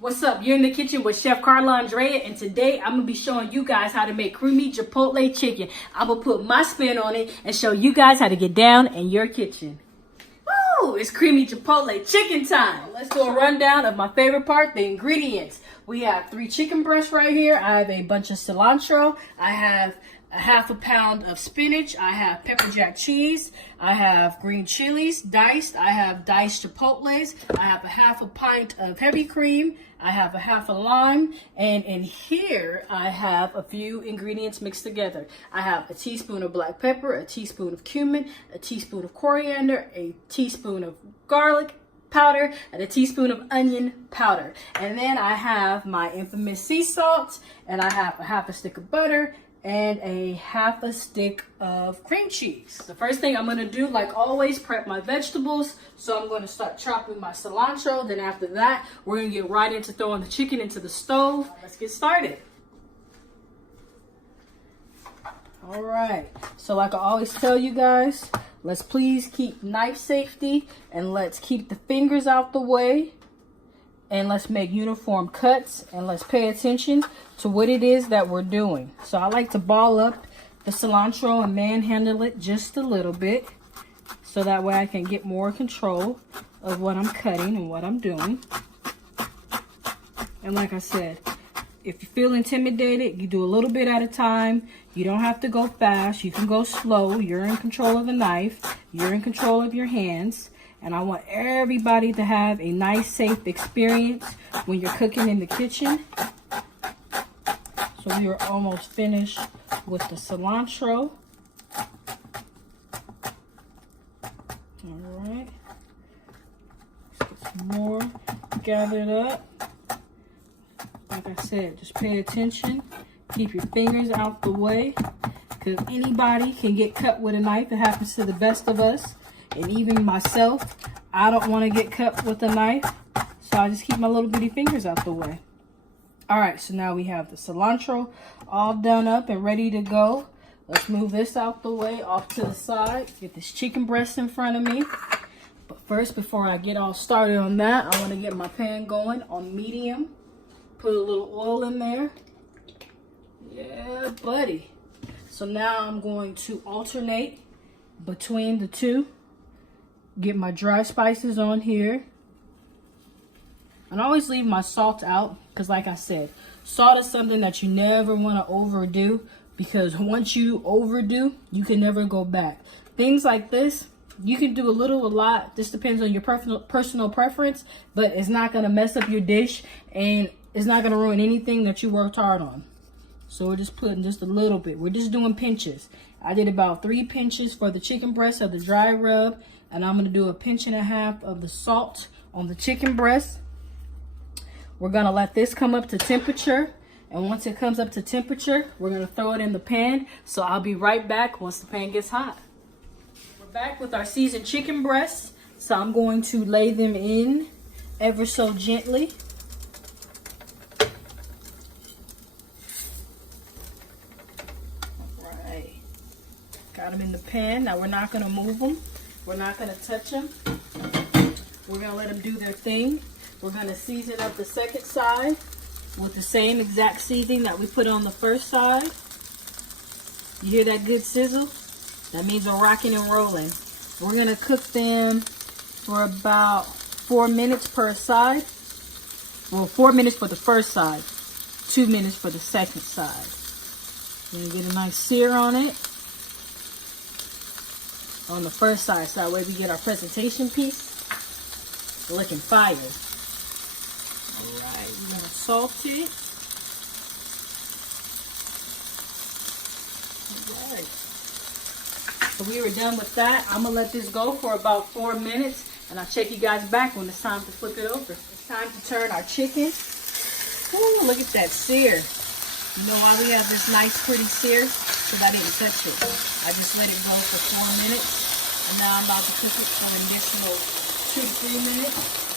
What's up? You're in the kitchen with Chef ChefCarlaAndrea, and today I'm going to be showing you guys how to make creamy Chipotle chicken. I'm going to put my spin on it and show you guys how to get down in your kitchen. Woo! It's creamy Chipotle chicken time. Let's do a rundown of my favorite part, the ingredients. We have 3 chicken breasts right here. I have a bunch of cilantro. I have a half a pound of spinach. I have pepper jack cheese. I have green chilies diced. I have diced chipotles. I have a half a pint of heavy cream. I have a half a lime. And in here, I have a few ingredients mixed together. I have a teaspoon of black pepper, a teaspoon of cumin, a teaspoon of coriander, a teaspoon of garlic powder, and a teaspoon of onion powder. And then I have my infamous sea salt, and I have a half a stick of butter, and a half a stick of cream cheese. The first thing I'm going to do, like always, prep my vegetables. So I'm going to start chopping my cilantro. Then after that, we're going to get right into throwing the chicken into the stove. Let's get started. All right. So like I always tell you guys, let's please keep knife safety, and let's keep the fingers out the way. And let's make uniform cuts, and let's pay attention to what it is that we're doing. So I like to ball up the cilantro and manhandle it just a little bit, so that way I can get more control of what I'm cutting and what I'm doing. And like I said, if you feel intimidated, you do a little bit at a time. You don't have to go fast. You can go slow. You're in control of the knife. You're in control of your hands. And I want everybody to have a nice, safe experience when you're cooking in the kitchen. So we are almost finished with the cilantro. All right. Let's get some more gathered up. Like I said, just pay attention. Keep your fingers out the way, because anybody can get cut with a knife. It happens to the best of us. And even myself, I don't want to get cut with a knife, so I just keep my little bitty fingers out the way. All right, so now we have the cilantro all done up and ready to go. Let's move this out the way, off to the side. Get this chicken breast in front of me. But first, before I get all started on that, I want to get my pan going on medium. Put a little oil in there. Yeah, buddy. So now I'm going to alternate between the two. Get my dry spices on here. And I always leave my salt out, because like I said, salt is something that you never want to overdo, because once you overdo, you can never go back. Things like this, you can do a little, a lot. This depends on your personal preference, but it's not going to mess up your dish, and it's not going to ruin anything that you worked hard on. So we're just putting just a little bit. We're just doing pinches. I did about 3 pinches for the chicken breast of the dry rub. And I'm going to do a 1.5 pinches of the salt on the chicken breast. We're going to let this come up to temperature. And once it comes up to temperature, we're going to throw it in the pan. So I'll be right back once the pan gets hot. We're back with our seasoned chicken breasts. So I'm going to lay them in ever so gently. All right. Got them in the pan. Now we're not going to move them. We're not going to touch them. We're going to let them do their thing. We're going to season up the second side with the same exact seasoning that we put on the first side. You hear that good sizzle? That means we're rocking and rolling. We're going to cook them for about 4 minutes per side. Well, 4 minutes for the first side, 2 minutes for the second side. We're going to get a nice sear on it. On the first side, so that way we get our presentation piece looking fire. Alright, we're going to salt it. Alright. So we were done with that. I'm going to let this go for about 4 minutes, and I'll check you guys back when it's time to flip it over. It's time to turn our chicken. Ooh, look at that sear. You know why we have this nice pretty sear? Because I didn't touch it. I just let it go for 4 minutes. And now I'm about to cook it for an additional 2 to 3 minutes.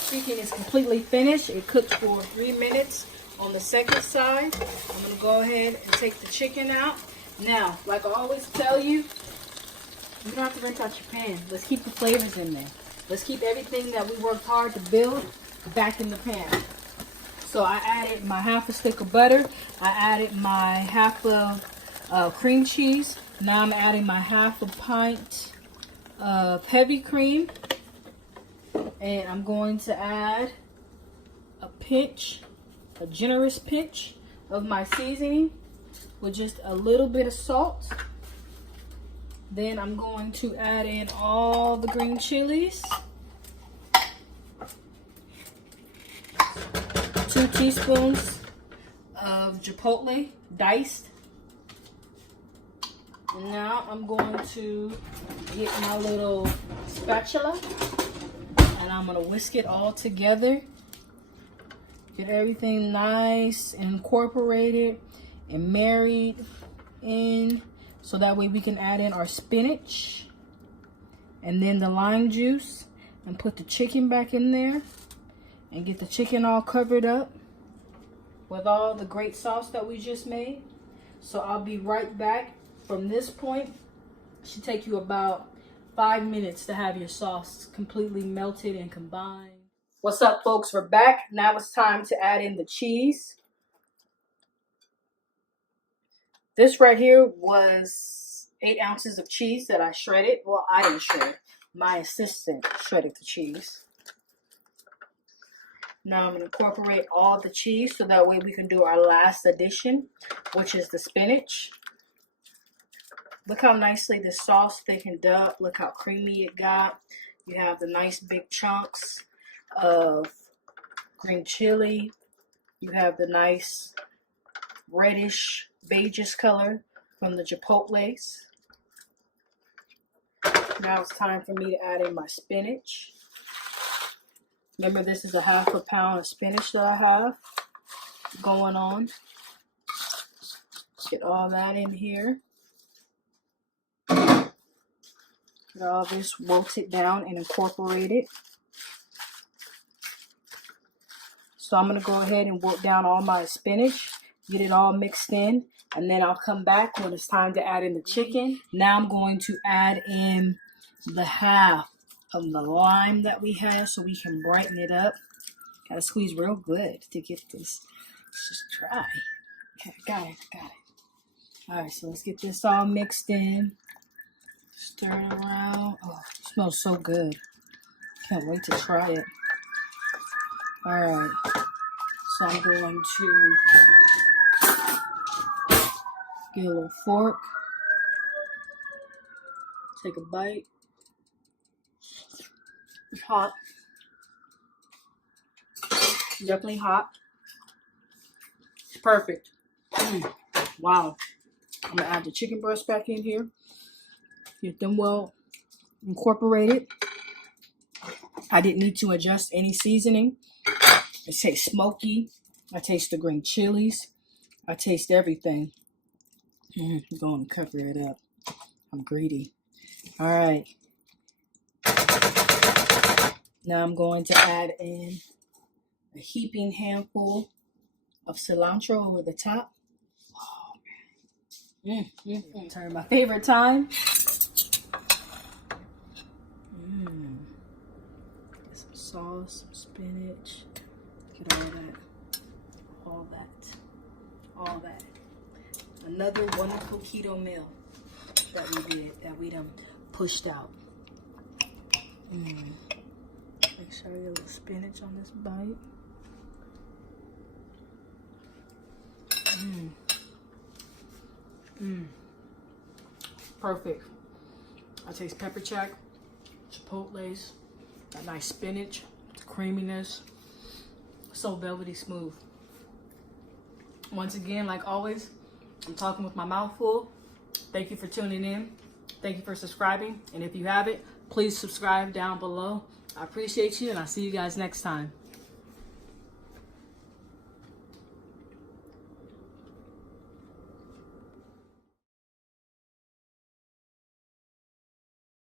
Chicken is completely finished. It cooked for 3 minutes on the second side. I'm going to go ahead and take the chicken out. Now, like I always tell you, you don't have to rinse out your pan. Let's keep the flavors in there. Let's keep everything that we worked hard to build back in the pan. So I added my half a stick of butter. I added my half of cream cheese. Now I'm adding my half a pint of heavy cream. And I'm going to add a pinch, a generous pinch of my seasoning with just a little bit of salt. Then I'm going to add in all the green chilies. 2 teaspoons of Chipotle diced. And now I'm going to get my little spatula and I'm going to whisk it all together. Get everything nice and incorporated and married in, so that way we can add in our spinach and then the lime juice and put the chicken back in there and get the chicken all covered up with all the great sauce that we just made. So I'll be right back. From this point, it should take you about 5 minutes to have your sauce completely melted and combined. What's up, folks? We're back. Now it's time to add in the cheese. This right here was 8 ounces of cheese that I shredded. Well, I didn't shred. My assistant shredded the cheese. Now I'm going to incorporate all the cheese so that way we can do our last addition, which is the spinach. Look how nicely the sauce thickened up. Look how creamy it got. You have the nice big chunks of green chili. You have the nice reddish beigeish color from the chipotles. Now it's time for me to add in my spinach. Remember, this is a half a pound of spinach that I have going on. Get all that in here. Get all this wilted down and incorporate it. So I'm going to go ahead and wilt down all my spinach, get it all mixed in, and then I'll come back when it's time to add in the chicken. Now I'm going to add in the half of the lime that we have so we can brighten it up. Gotta squeeze real good to get this. It's just dry. Okay, got it. Alright, so let's get this all mixed in. Stir it around. Oh, it smells so good. Can't wait to try it. Alright, so I'm going to get a little fork. Take a bite. It's hot. Definitely hot. It's perfect. Wow. I'm going to add the chicken breast back in here. Get them well incorporated. I didn't need to adjust any seasoning. It tastes smoky. I taste the green chilies. I taste everything. I'm going to cover it up. I'm greedy. All right. Now I'm going to add in a heaping handful of cilantro over the top. Oh, man. Turn my favorite time. Get some sauce, some spinach. Get all that. Another wonderful keto meal that we did, that we done pushed out. Make sure you get a little spinach on this bite. Perfect. I taste pepper jack, chipotles, that nice spinach, the creaminess, so velvety smooth. Once again, like always, I'm talking with my mouth full. Thank you for tuning in. Thank you for subscribing. And if you haven't, please subscribe down below. I appreciate you, and I'll see you guys next time.